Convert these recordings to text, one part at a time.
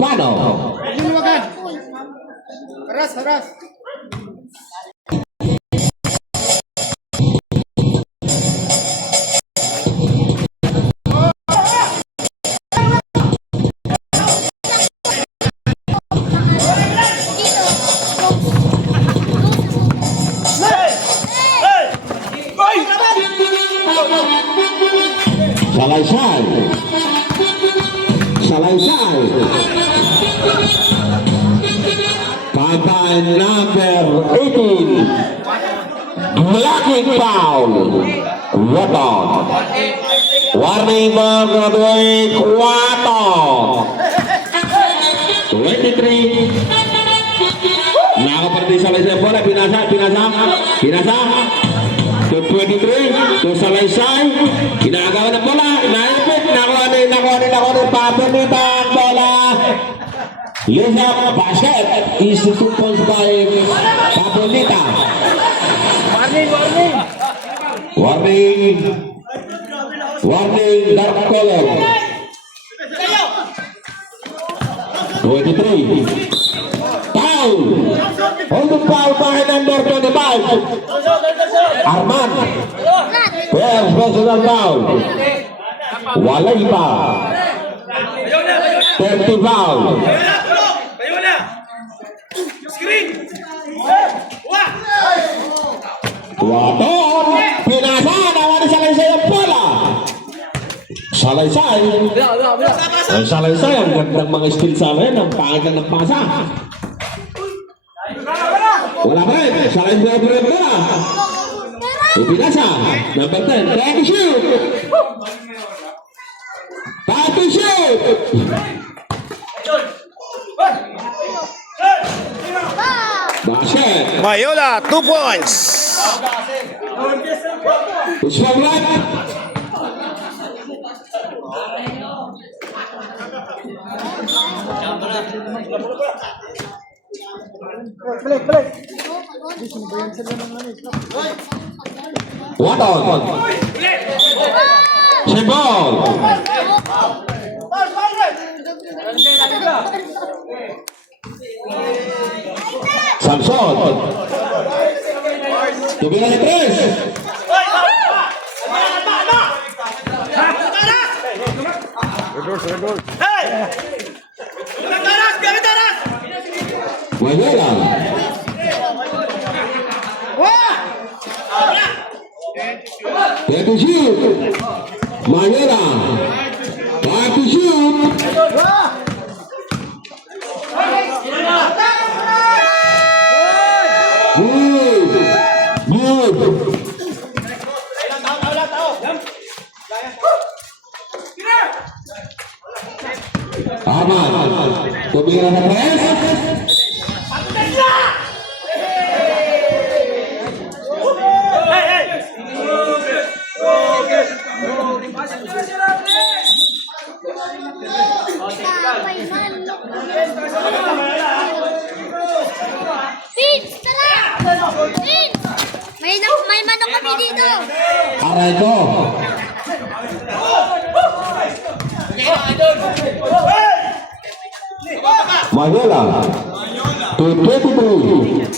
Paano? Haras. Salaysay. Kampanye number 18. Blocking foul. What on? Warning ball graduate 23. Nakaparti Salaysay bola. Pinasa. To 23. To Salaysay. Ginagawa ng bola. Naipit. Nakuha papunitang bola. Lisa basket is 2 points by Papunita. Warning, dark color. 23. Foul. Holding foul by number 25. Arman. First personal foul. Walay pa. 30 foul. Waton. Pinasa. Nawari Salaysay ang bola. Salaysay. Ang Salaysay. Ang gandang mga skill sa akin. Ang pangit lang ng pasa. Wala pa rin. Salaysay ang bola. Pinasa. Number 10. Try to shoot. Basket. Mayola, 2 points. It's from right. What on? Sebol. Samson. Tubigan ng 3. Mayola. Back to shoot. Mayola. Back to shoot. Good. Aman. Tubigan ng 3. May manok kami dito. Aray ko. Mayola. To 23.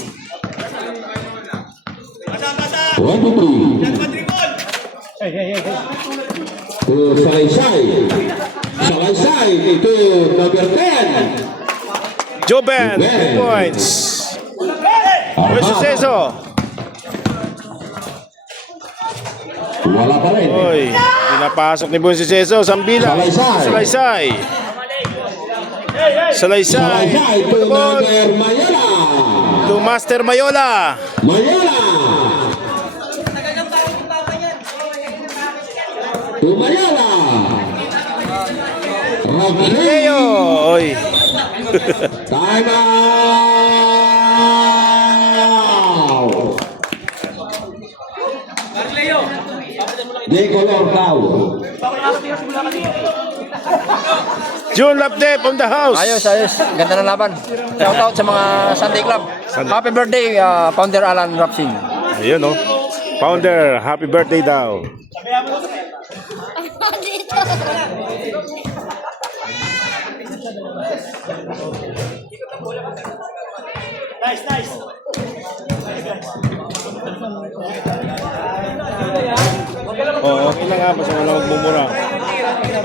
23. To Salaysay. Salaysay. Ito number 10. Joben, 2 points. Where's the Ceso? Wala pa rin. Oy, pinapasok ni Bon si Ceso. Sambila. Salaysay. Salaysay. To number Mayola. To Master Mayola. Mayola. To Mayola. Leo. Oy. Time out. J-Color daw. June Laptep on the house. Ayos, ayos. Ganda ng laban. Shout out sa mga Sunday Club. Happy birthday, Founder Alan Rapsing. Ayun, oh. Founder, happy birthday daw. Dito. Oh, okay lang nga, basta wala magmumura.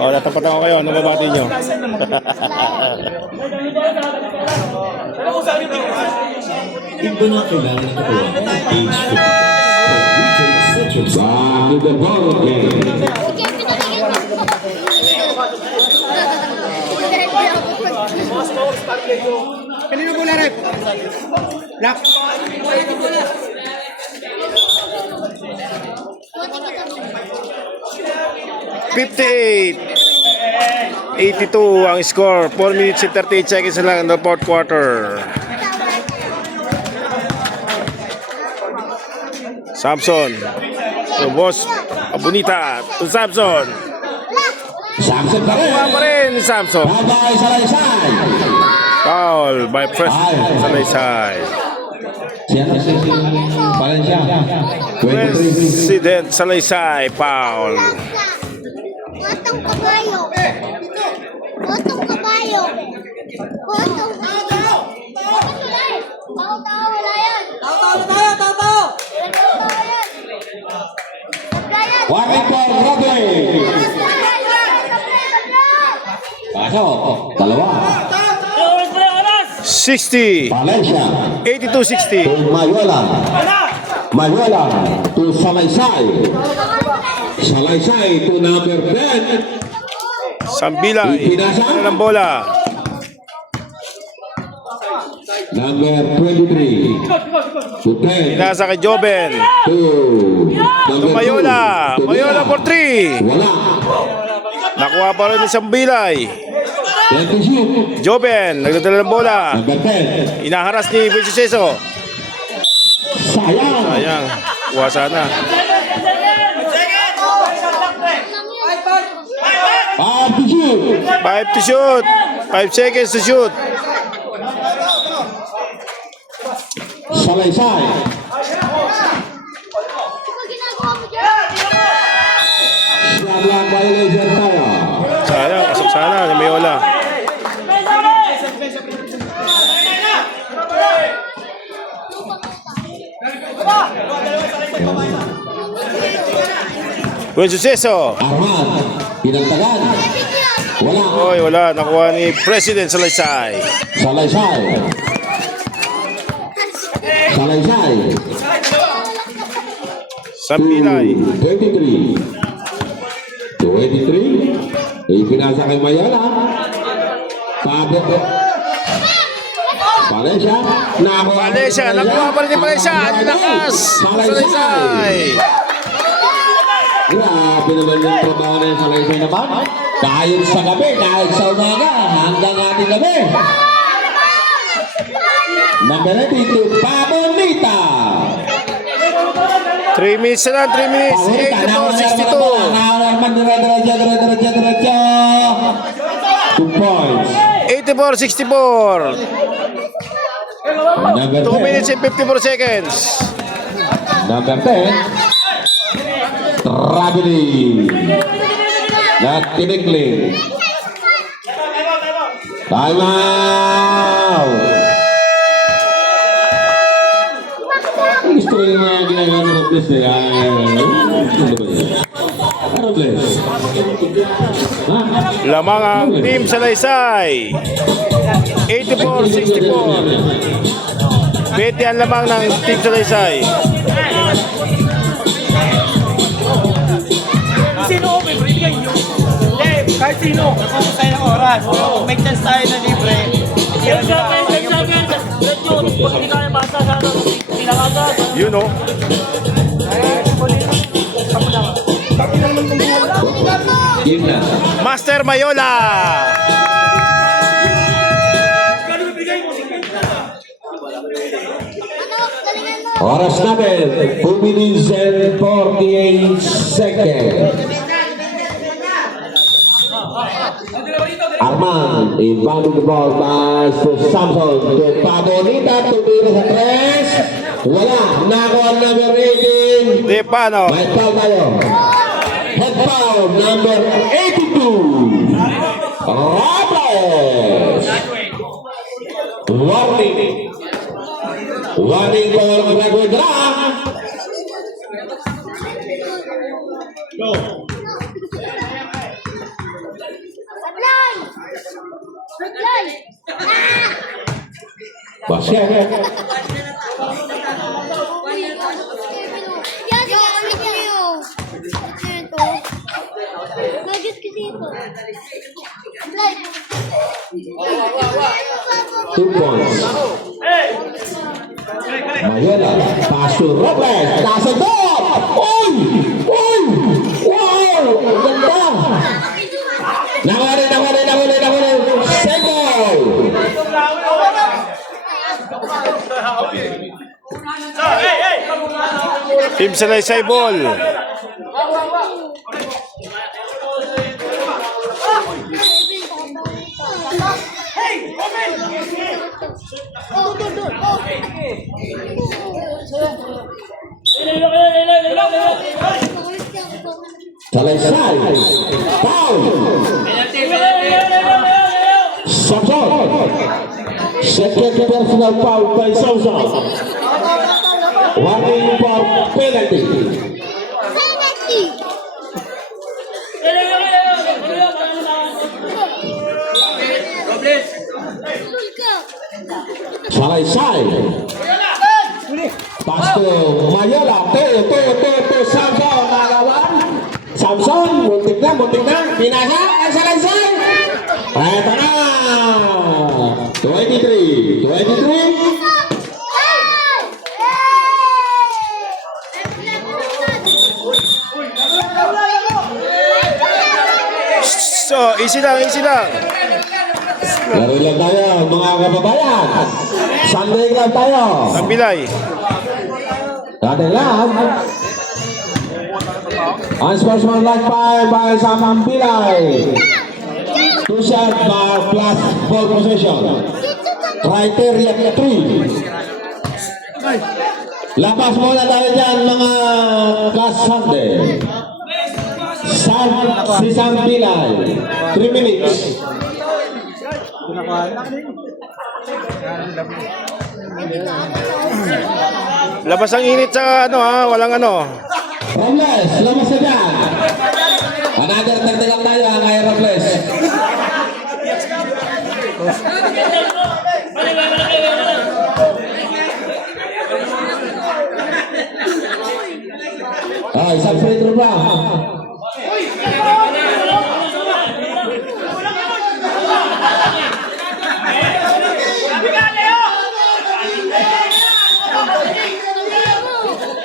Oh, natapatan ko kayo, ano babati nyo? Iba na kailangan ng katawan. Age 50. Bago the ball game. Okay, pinakinggan mo. Kanino bola, Rep? Lock. Konti ka to. 58. 82 ang score. 4 minutes and 38 seconds lang in the fourth quarter. Samson. To Boss Abunita. To Samson. Samson pa rin. Kuha pa rin ni Samson. Babay sa laysay. Foul by President Salaysay. Siya na si Valencia. 23. President Salaysay. Foul. Potong kabayo. Potong kabayo. Potong kabayo. Tao-tao, wala yan. Tao-tao yan. Sablayan. Warning for Broadway. Pasok. Dalawa. 60. Valencia. 82-60. To Mayuela. Mayuela to Salaysay. Salaysay to number 10. Sambilay. Ano ng bola? Number 23. To 10. Inasa kay Joben. To number 2. Mayola. Mayola for 3. Wala. Nakuha pa rin ni Sambilay. 20 Joben. Nagdadala ng bola. Number 10. Inaharas ni Vincenzo. Sayang. Sayang. Kuha sana. 5 to shoot. 5 to shoot. 5 seconds to shoot. Salaysay. Ano ginagawa mo dyan? Shot clock violation tayo. Sayang. Kasok sana ni Mayola. Vincenzo. Arman. Pinagtagan. Wala. Oy, wala. Nakuha ni President Salaysay. Salaysay. Salaysay. Sambilay. 23. 23. Ipinasa kay Mayala. Pabot. Valencia. Valencia. Nakuha pa rin ni Valencia. Ang lakas. Salaysay. Grabe naman yung trabaho na yung Salaysay naman. Kahit sa gabi, kahit sa umaga, hanggang ating gabi. Number 82, Pabonita. 3 minutes na lang. 3 minutes. 82-62. Naman, diretso. 2 points. 84-64. Number 2 minutes 10, and 54 seconds. number 10, Traveling. Not Tinikling. Time out. Gusto yung mga ginagawa ng Robles eh. Robles. Ha? Lamang ang Team Salaysay. 84-64. 20 ang lamang ng Team Salaysay. Sino open, ibigay nyo. Hindi, kahit sino. Nagkukusay ng oras. So, make chance tayo na libre. You know. Game na. Master Mayola. Ano? Galingan mo. Oras natin, 2 minutes and 48 seconds. Arman, inbound the ball pass to Samson. To Pabonita, tumira sa tres. Wala, nakuha number 18. Di paano? May foul tayo. Head foul, number 82. Robles. Warning. Warning for graduate draft. Sablay! Sablay! Basket. Yan, gamit niyo. Ito. Nagis kasi ito. Sablay! 2 points. Mayela, pass to Robles. Nasa top. Uy! Uy! Wow! Ganda! Nakuha rin. Second! Team Salaysay ball. Salaysay. Foul. Samson. Second personal foul by Samson. Warning for penalty. Penalty! Sulka! Salaysay. Pass to Mayela. To Samson. Nalawan. Samson. Muntik na. Pinasa. Ay Salaysay. Eto na. 23. So, easy lang. Laro lang tayo, mga kababayan. Sunday lang tayo. Ang bilay. Sunday lang. Unsportsmanlike by Samang Pilay. 2 shot plus ball possession. Criteria 3. Labas muna tayo dyan, mga class Sunday. Si Sam Pilay. 3 minutes. Labas ang init sa walang Robles, labas na dyan. Another 30 lang tayo, kay Robles. Isang free throw ba?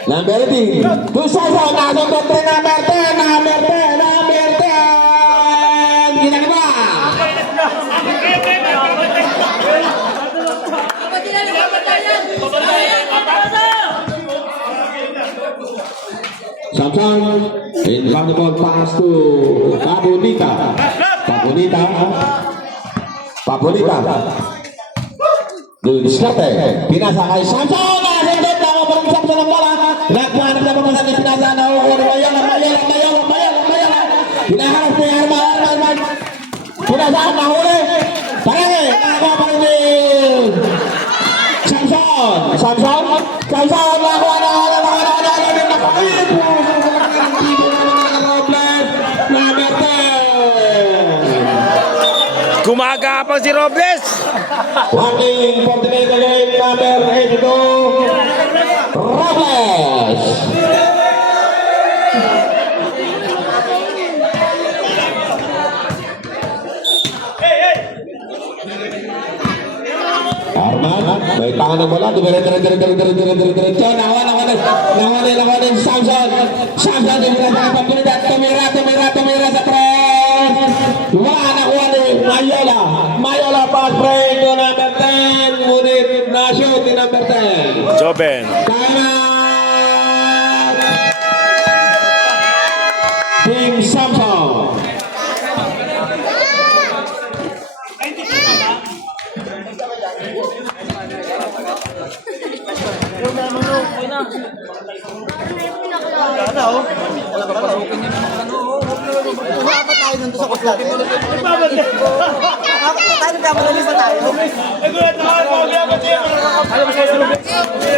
Number 18. Tusaso, nasundot rin number 10. Ginagawa. Samson, inbound the ball pass to Pabonita. Diskarte, pinasa kay Samson. Nasundot na ako parang Samson ang bola. Nagpahanap na pamasan ni pinasa na ako. Mayala. Hinaharap niya Arman. Pinasaan na huli. Parang nakakuha pa rin ni Samson. Nakakuha na. Gumagapang si Robles. Warning for the game, number 82, Robles. Arman, may tangan ng bola, diretso, nakuha ni Samson, tumira sa kapatid, tumira sa press, wala, nakuha ni Mayola pass break to number 10, ngunit na-shoot ni number 10. Joben. Time Team Samsung.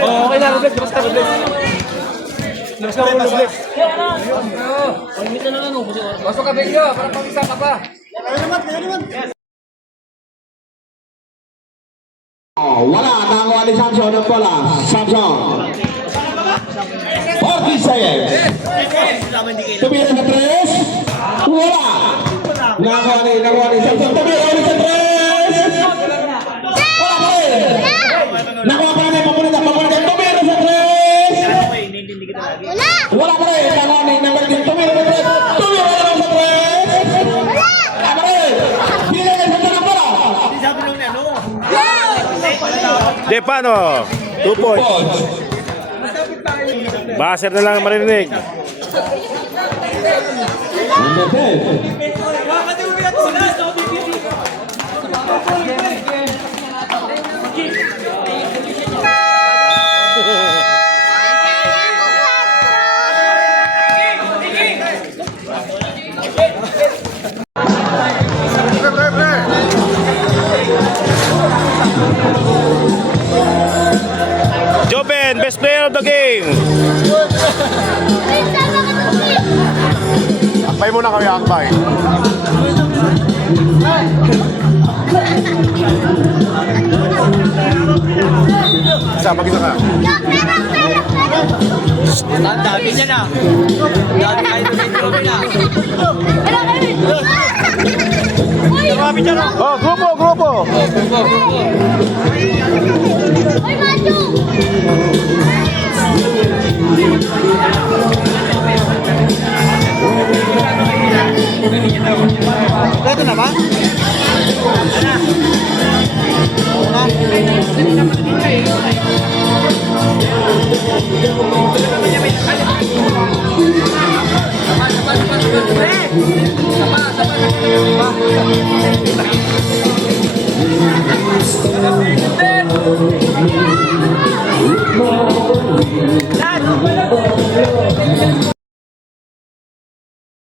Okay na, Robles. Basta Robles. Labas ka mo, Robles. Pasok ka, Belio, para pag-isa ka pa. Wala, nakakuha ni Samsung ng bola. Samsung. 40 seconds. Tumira sa 3. Wala. Nakakuha ni Samsung. Tumira ulit sa 3. Wala pa rin. Nakuha pa rin. Papunit. Tumira sa 3. Wala! Wala pa rin. Nakuha ni number 10. Tumira sa 3. Tumira naman sa 3. Wala pa rin. Binigay sa Samsung ng bola. De, paano? 2 points. Baser na lang marinig. Number 10. Joben, best player of the game. Akbay muna kami, akbay. Mag-isa ka. Dami niya na. Dami kayo na medyo na. Dami niya na. Oh, grupo. Hoy, Macho! Ito na ba? Ano?